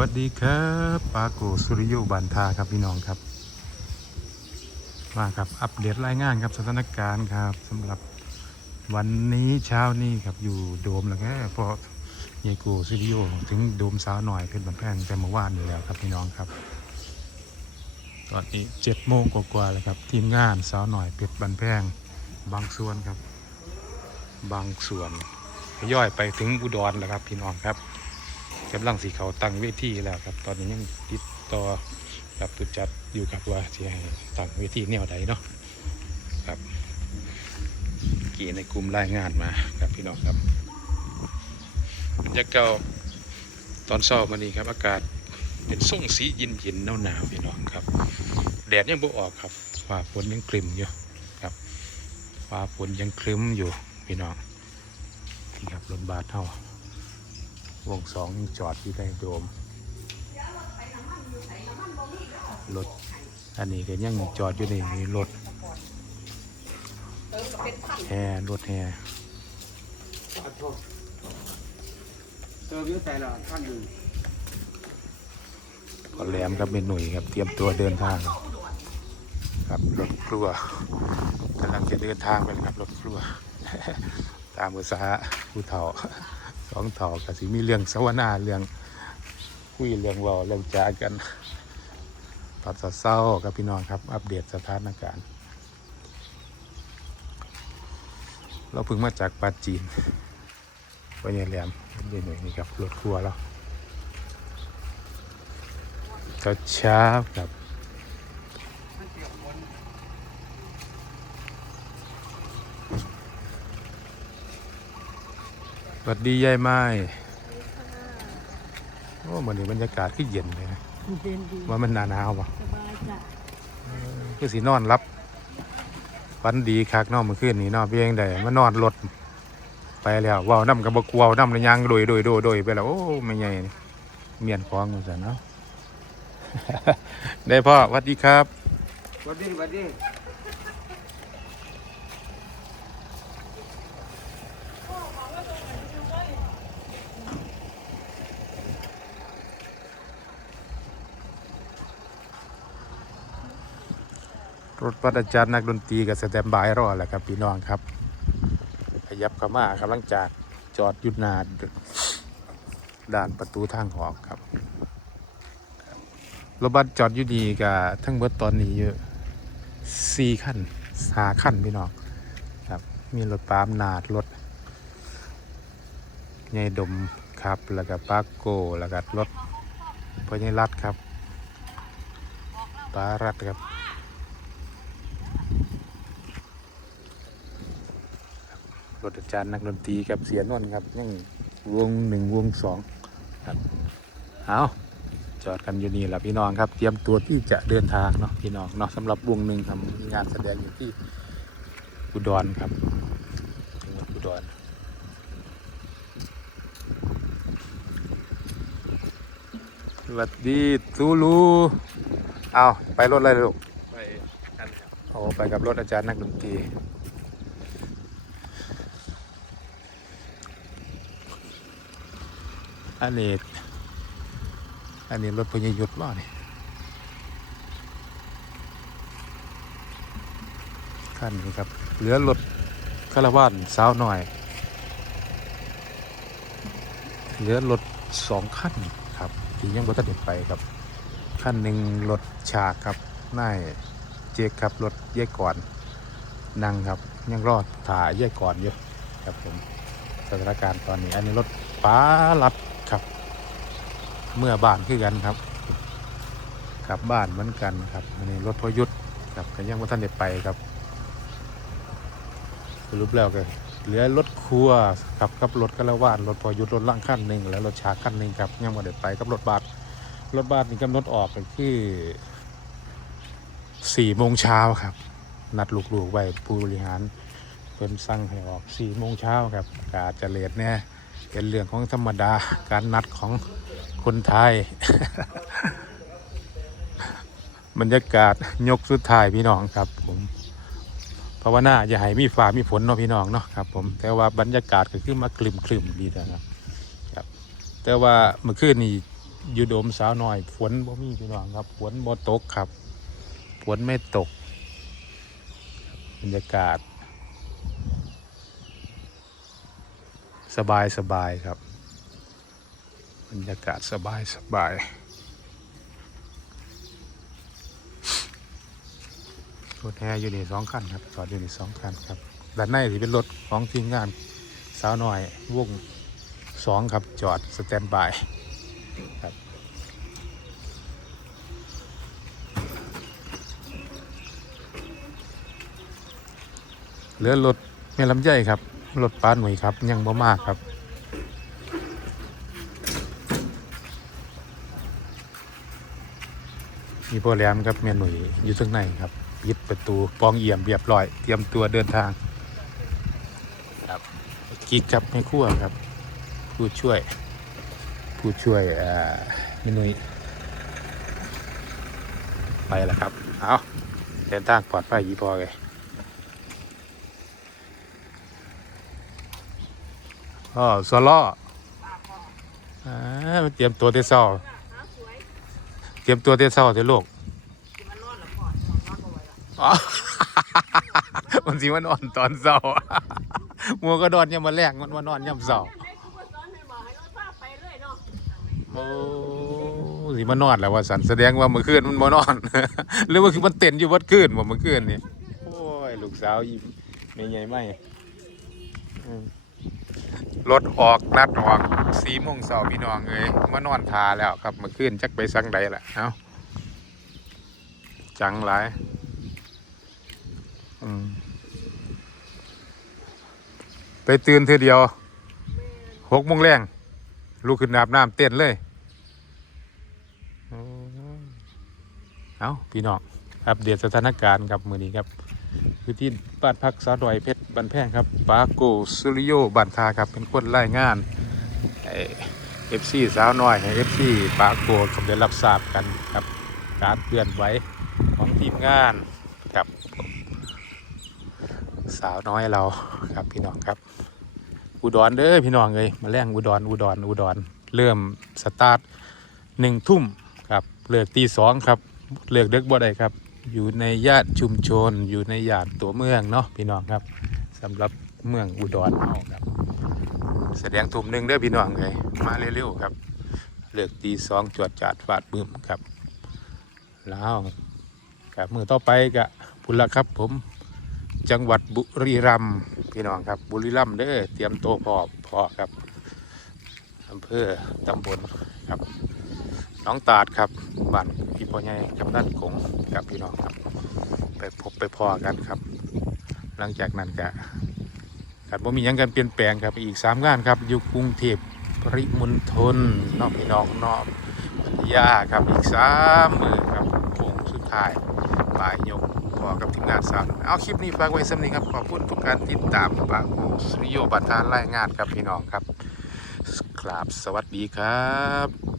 วัสดีครับปาโกสุริโยบันทาครับพี่น้องครับ มาครับอัปเดตรายงานครับสถานการณ์ครับสำหรับวันนี้เช้านี้ครับอยู่โดมแล้วแค่พอเยโกสุริโยถึงโดมสาวหน่อยเพชรบันแพงแต่เมื่อวานนี้แล้วครับพี่น้องครับ ตอนนี้เจ็ดโมงกว่าๆแล้วครับ ทีมงานสาวหน่อยเพชรบันแพงบางส่วนครับ บางส่วนย่อยไปถึงอุดรแล้วครับพี่น้องครับ กำลังสีเขาตั้งเวทีแล้วครับ ตอนนี้ยังติดต่อกับผู้จัดอยู่ครับว่าจะให้ตั้งเวทีแนวใดเนาะครับกี่ในกลุ่มรายงานมาครับพี่น้องครับยักเก่าตอนเช้ามานี้ครับ อากาศเป็นส่งสีเย็นเย็นหนาวหนาวๆพี่น้องครับแดดยังบ่ออกครับฟ้าฝนยังคลึมอยู่ครับฟ้าฝนยังคลึมอยู่พี่น้องนี่ครับรถบาสเท่า วงสองยังจอดอยู่ในโดมรถอันนี้ก็ยังจอดอยู่ในรถแฮรถแฮเติมยุ่ใส่ละท่านหนึ่งก็แหลมครับเป็นหน่วยครับเตรียมตัวเดินทาง ครับรถครัวกำลังจะเดินทางไปแล้วครับรถครัว ตามภาษาผู้เฒ่า สองเฒ่าก็สิมีเรื่องสวนาเรื่องคุยเรื่องเว่าเรื่องจากันตอนเศร้าๆครับพี่น้องครับ อัปเดตสถานการณ์เราเพิ่งมาจากปาจีนไปเนี่แหลมเป็นหน่วยนี่ครับรถครัวเราเช้าเช้าครับ สวัสดียายไม้โอ้มันนี้บรรยากาศคือเย็นเลยนะเย็นดีว่ามันหนาหนาวป่ะสบายจ้ะคือสีนอนรับฝันดีคักเนอกเมื่อคืนนี้เนอกเพียงใดมานอนรถไปแล้วเว้าวน้ำกับบกวาวน้ำระยังโดยโดยโดยโดยไปแล้วโอ้ไม่ใหญ่นี่เมียนคล้องกันซะเนาะได้พ่อสวัสดีครับสวัสดีสวัสดี รถปัดอาจารย์นักดนตรีกับสแตมบายรอแหละครับพี่น้องครับ ขยับเข้ามากำลังจากจอดอยุดนาด่านประตูทางออกครับรถบัสจอดอยู่ดีกับทั้งเบิดตอนนี้เยอะสี่ขั้นหาขั้นพี่น้องครับ มีรถปาล์มนาดรถใหญ่ดมครับ แล้วก็ปาโกแล้วก็รถพญรัดครับปารัดครับ รถอาจารย์นักดนตรีกับเสียนนท์ครับยังวงหนึ่งวงสองครับเอาจอดกันอยู่นี่แหละพี่น้องครับ เตรียมตัวที่จะเดินทางเนาะพี่น้องเนาะสำหรับวงหนึ่งทำงานแสดงอยู่ที่อุดรครับจังหวัดอุดรสวัสดีซูลูเอาไปรถอะไรลูกไปกันครับโอ้ไปกับรถอาจารย์นักดนตรี อันนี้อันนี้รถพญายุทธว่านี่ขั้นนี้ครับ เหลือรถคาราวานสาวหน่อย เหลือรถสองขั้นครับที่ยังบ่ทันได้ไปครับขั้นหนึ่งรถฉากครับนายเจกครับรถแยกก่อนนั่งครับยังรอดถ่ายแยกก่อนอยู่ครับผมสถานการณ์ตอนนี้ อันนี้รถป้าลัดครับ เมื่อบ้านคือกันครับกลับบ้านเหมือนกันครับอันนี้รถพยุทธครับก็ยังว่าท่านได้ไปครับสรุปแล้วก็เหลือรถครัวครับกับรถกระวานรถพยุทธรถล่างขั้นหนึ่งแล้วรถฉาขั้นหนึ่งครับยังว่าได้ไปกับรถบัสรถบัสนี่กำหนดออกกันที่สี่โมงเช้าครับนัดลูกๆไว้ผู้บริหารเป็นสั่งให้ออกสี่โมงเช้าครับกอาจจะเลทเนี่ยเป็นเรื่องของธรรมดาการนัดของ คนไทย บรรยากาศยกสุดท้ายพี่น้องครับ ผมภาวนาอย่าให้มีฟ้ามีฝนเนาะพี่น้องเนาะครับ ผมแต่ว่าบรรยากาศก็คือมากลิ่มคลึมๆดีนะครับครับ แต่ว่าเมื่อคืนนี้อยู่โดมสาวหน่อย ฝนบ่มีพี่น้องครับ ฝนบ่ตกครับ ฝนไม่ตก บรรยากาศ สบายสบายครับ รรยากาศสบายสบายรถแฮอยู่นี่สองคันครับจอดอยู่นี่สองคันครับด้านในที่เป็นรถของทีมงานสาวหน่อยวงสองครับจอดสแตนบายครับเหลือรถแม่ลำไยครับรถป้าหน่วยครับยังบ่มากครับ มีโปรแรมครับเมหนุ่ยอยู่ข้างในครับยึดประตูปองเอี่ยมเรียบร้อย เตรียมตัวเดินทางครับกิ๊กครับไม่ครั่วครับ ผู้ช่วย ผู้ช่วยเอ่อเมหนุ่ยไปแล้วครับเอาเดินทางปลอดภัยยี่พอเลยอ๋อสล้ออ่าเตรียมตัวเตะเศร้า เตรียมตัวเตรียมเศร้าเถอะลูกอ๋อมันสิมันอ่อนตอนเศร้ามัวก็นอนยามมาแรกมันมานอนยามเศร้าโอ้สิมานอนแล้วว่าสันแสดงว่าเมื่อคืนมันมานอน หรือว่าคือมันเต้นอยู่วัดคืนบ่เมื่อคืนนี่โอ้ยลูกสาวยิ้มไม่ใหญ่ไหมอืม รถออกนัดออกสี่โมงเช้าพี่น้องเอ้ยมานอนทาแล้วครับมื่อคืนจักไปสังใดล่ะเอ้าจังหลายไปตื่นเธอเดียวหกโมงแรงลูกขึ้นอาบน้ำเต้นเลยโอ้เอาพี่น้องอัปเดตสถานการณ์ครับมือนี้ครับ คือที่บ้านพักสาวดอยเพชรบันแพงครับปาโกสุริโยบันทาครับเป็นคนรายงานเอฟซีสาวน้อยเอฟซีปาโกกำได้รับทราบกันครับการเคลื่อนไหวของทีมงานครับ สาวน้อยเราครับพี่น้องครับ อุดรเด้อพี่น้องเลยมาแรงอุดรอุดรอุดรเริ่มสตาร์ทหนึ่งทุ่มครับเลิกตีสองครับเลิกเด็กบ่ได้ครับ อยู่ในย่านชุมชน อยู่ในย่านตัวเมืองเนาะพี่น้องครับสำหรับเมืองอุดรเฮาครับ แสดงทุ่มหนึ่งเด้อพี่น้องเลยมาเร็วๆครับ เลิกตีสองจวดจาดฟาดบึ้มครับ แล้วกับมือต่อไปกะพุละครับผมจังหวัดบุรีรัมย์พี่น้องครับ บุรีรัมย์เด้อเตรียมตัวพอพอครับอำเภอตำบลครับ น้องตาดครับบ้านพี่พ่อใหญ่กำนันกงครับพี่น้องครับไปพบไปพอกันครับ หลังจากนั้นก็ครับว่ามียังกันเปลี่ยนแปลงครับอีกสามงานครับอยู่กรุงเทพปริมณฑลนอกพี่น้องนอกพัทยาครับอีกสามมือครับโค้งสุดท้ายปลายยกพอกับทีมงานสาวเอาคลิปนี้ฝากไว้สำนี้ครับขอบคุณทุกการติดตามฝากสริโยบัตรทานรายงานครับพี่น้องครับครับสวัสดีครับ